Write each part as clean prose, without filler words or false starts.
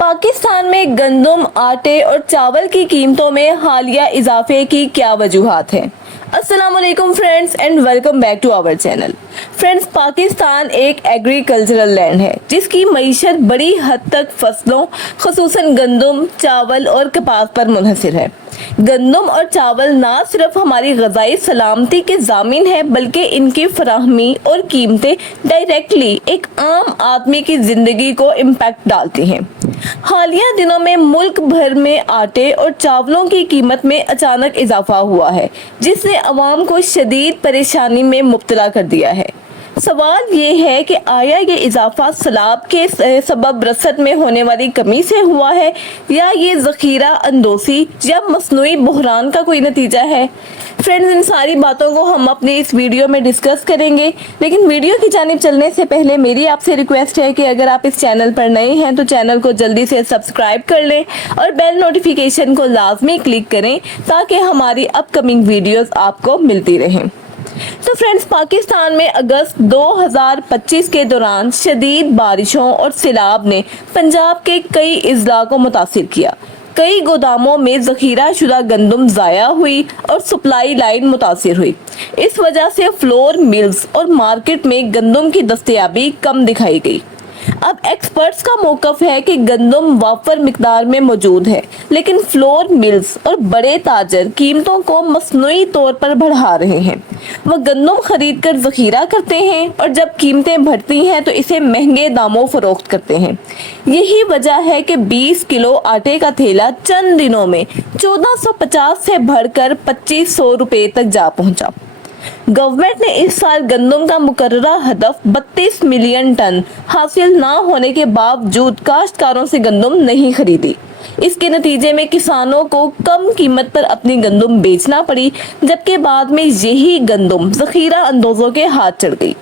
पाकिस्तान में गंदम, आटे और चावल की कीमतों में हालिया इजाफे की क्या वजूहात हैं? अस्सलाम वालेकुम friends and welcome back to our channel. Friends, Pakistan एक एग्रीकल्चरल लैंड है जिसकी मईशत बड़ी हद तक फसलों खसूसन गंदम, चावल और कपास पर मुनहसर है। गंदम और चावल ना सिर्फ हमारी ग़िज़ाई सलामती के ज़ामिन है बल्कि इनकी फराहमी और कीमतें डायरेक्टली एक आम आदमी की ज़िंदगी को इम्पैक्ट डालती हैं। हालिया दिनों में मुल्क भर में आटे और चावलों की कीमत में अचानक इजाफा हुआ है जिसने अवाम को शदीद परेशानी में मुब्तला कर दिया है। सवाल ये है कि आया ये इजाफा सैलाब के सबब रसद में होने वाली कमी से हुआ है या ये ज़ख़ीरा अंदोसी या मसनूई बहरान का कोई नतीजा है। फ्रेंड्स, इन सारी बातों को हम अपनी इस वीडियो में डिस्कस करेंगे, लेकिन वीडियो की जानिब चलने से पहले मेरी आपसे रिक्वेस्ट है कि अगर आप इस चैनल पर नए हैं तो चैनल को जल्दी से सब्सक्राइब कर लें और बेल नोटिफिकेशन को लाजमी क्लिक करें ताकि हमारी अपकमिंग वीडियोस आपको मिलती रहें। तो फ्रेंड्स, पाकिस्तान में अगस्त 2025 के दौरान शदीद बारिशों और सैलाब ने पंजाब के कई अजला को मुतासिर किया। कई गोदामों में ज़ख़ीरा शुदा गंदम ज़ाया हुई और सप्लाई लाइन मुतासिर हुई। इस वजह से फ्लोर मिल्स और मार्केट में गंदम की दस्तयाबी कम दिखाई गई। अब एक्सपर्ट्स का मौक़िफ़ है कि गंदम वाफर मिकदार में मौजूद है, लेकिन फ्लोर मिल्स और बड़े ताजर कीमतों को मसनूई तौर पर बढ़ा रहे हैं। वह गंदम खरीद कर ज़ख़ीरा करते हैं और जब कीमतें बढ़ती हैं तो इसे महंगे दामों फरोख्त करते हैं। यही वजह है कि 20 किलो आटे का थैला चंद दिनों में 1450 से बढ़कर 2500 रुपये तक जा पहुंचा। गवर्नमेंट ने इस साल गंदम का मुकर्ररा हदफ 32 मिलियन टन हासिल ना होने के बावजूद काश्तकारों से गंदम नहीं खरीदी। इसके नतीजे में किसानों को कम कीमत पर अपनी गंदम बेचना पड़ी, जबकि बाद में यही गंदम ज़ख़ीरा अंदोजों के हाथ चढ़ गई।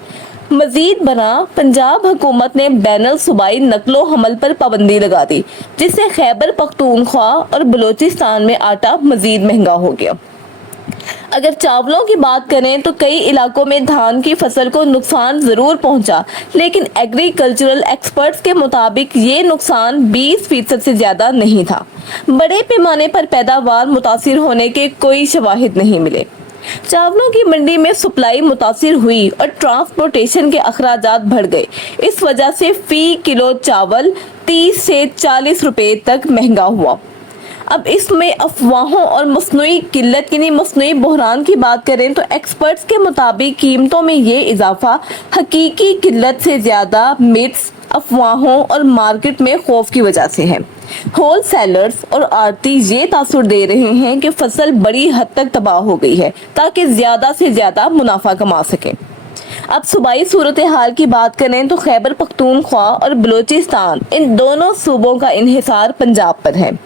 मजीद बना पंजाब हुकूमत ने बैनुल सूबाई नकलो हमल पर पाबंदी लगा दी, जिससे खैबर पख्तूनख्वा और बलोचिस्तान में आटा मजीद महंगा हो गया। अगर चावलों की बात करें तो कई इलाकों में धान की फसल को नुकसान जरूर पहुंचा, लेकिन एग्रीकल्चरल एक्सपर्ट्स के मुताबिक ये नुकसान 20% से ज्यादा नहीं था। बड़े पैमाने पर पैदावार मुतासिर होने के कोई शवाहिद नहीं मिले। चावलों की मंडी में सप्लाई मुतासिर हुई और ट्रांसपोर्टेशन के अखराजात बढ़ गए। इस वजह से फी किलो चावल 30 से 40 रुपए तक महंगा हुआ। अब इसमें अफवाहों और मसनूई किल्लत यानी मसनूई बहरान की बात करें तो एक्सपर्ट्स के मुताबिक कीमतों में ये इजाफा हकीकी किल्लत से ज़्यादा मिथ्स, अफवाहों और मार्केट में खौफ की वजह से है। होल सेलर्स और आड़ती ये तासुर दे रहे हैं कि फसल बड़ी हद तक तबाह हो गई है ताकि ज़्यादा से ज़्यादा मुनाफा कमा सकें। अब सूबाई सूरत हाल की बात करें तो खैबर पख्तूनख्वा और बलोचिस्तान, इन दोनों सूबों का इन्हिसार पंजाब पर है।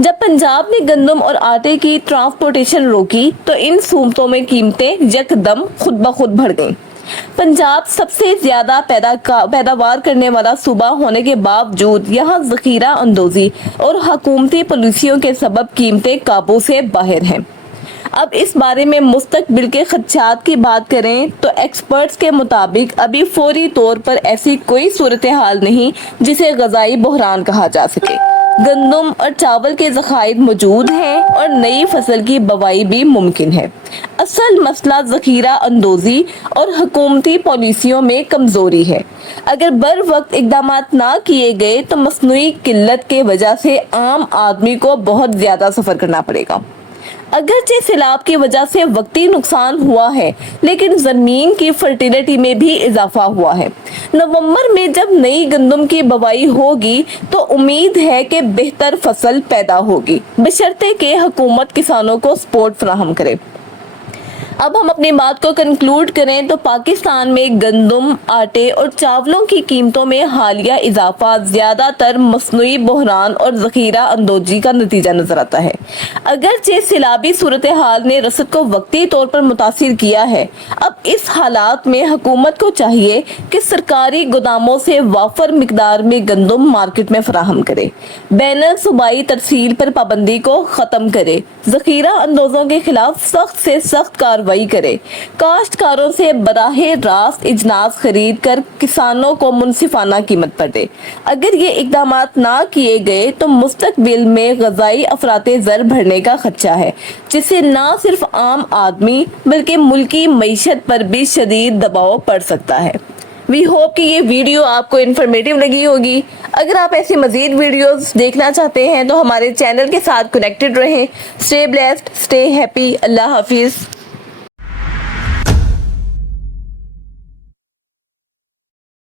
जब पंजाब ने गंदम और आटे की ट्रांसपोर्टेशन रोकी तो इन सूबों में कीमतें यकदम खुद ब खुद बढ़ गईं। पंजाब सबसे ज्यादा पैदावार करने वाला सूबा होने के बावजूद यहाँ ज़ख़ीरा अंदोजी और हुकूमती पॉलिसियों के सबब कीमतें काबू से बाहर हैं। अब इस बारे में मुस्तकबिल के खदशात की बात करें तो एक्सपर्ट्स के मुताबिक अभी फौरी तौर पर ऐसी कोई सूरत हाल नहीं जिसे ग़िज़ाई बहरान कहा जा सके। गंदम और चावल के ज़खायर मौजूद हैं और नई फसल की बवाई भी मुमकिन है। असल मसला ज़ख़ीरा अंदोजी और हुकूमती पॉलिसियों में कमज़ोरी है। अगर बर वक्त इकदाम ना किए गए तो मसनूई किल्लत के वजह से आम आदमी को बहुत ज़्यादा सफ़र करना पड़ेगा। अगरचे सैलाब की वजह से वक्ती नुकसान हुआ है, लेकिन ज़मीन की फर्टिलिटी में भी इजाफा हुआ है। नवंबर में जब नई गंदम की बुवाई होगी तो उम्मीद है कि बेहतर फसल पैदा होगी, बशर्ते कि हुकूमत किसानों को सपोर्ट फराहम करे। अब हम अपनी बात को कंक्लूड करें तो पाकिस्तान में गंदम, आटे और चावलों की कीमतों में हालिया इजाफा ज़्यादातर मसनूई बहरान और ज़ख़ीरा अंदोजी का नतीजा नजर आता है। अगरचे सैलाबी सूरत हाल ने रसद को वक्ती तौर पर मुतासिर किया है, अब इस हालात में हुकूमत को चाहिए कि सरकारी गोदामों से वाफर मिकदार में गंदम मार्केट में फराहम करे, बैनुल सूबाई तरसील पर पाबंदी को ख़त्म करे, ज़ख़ीरा अंदोजों के खिलाफ सख्त से सख्त कार्रवाई कार्रवाई करे, काश्तकारों से बराह रास्त इजनास खरीद कर किसानों को मुनसिफाना कीमत पर दे। अगर ये इकदाम ना किए गए तो मुस्तकबिल में ग़ज़ाई अफराते ज़र बढ़ने का खदशा है, जिससे ना सिर्फ आम आदमी बल्कि मुल्की मईशत पर भी शदीद दबाव पड़ सकता है। वी होप कि ये वीडियो आपको इन्फॉर्मेटिव लगी होगी। अगर आप ऐसी मज़ीद वीडियोस देखना चाहते हैं तो हमारे चैनल के साथ कनेक्टेड रहें। Stay blessed, stay happy. Allah हाफिज़।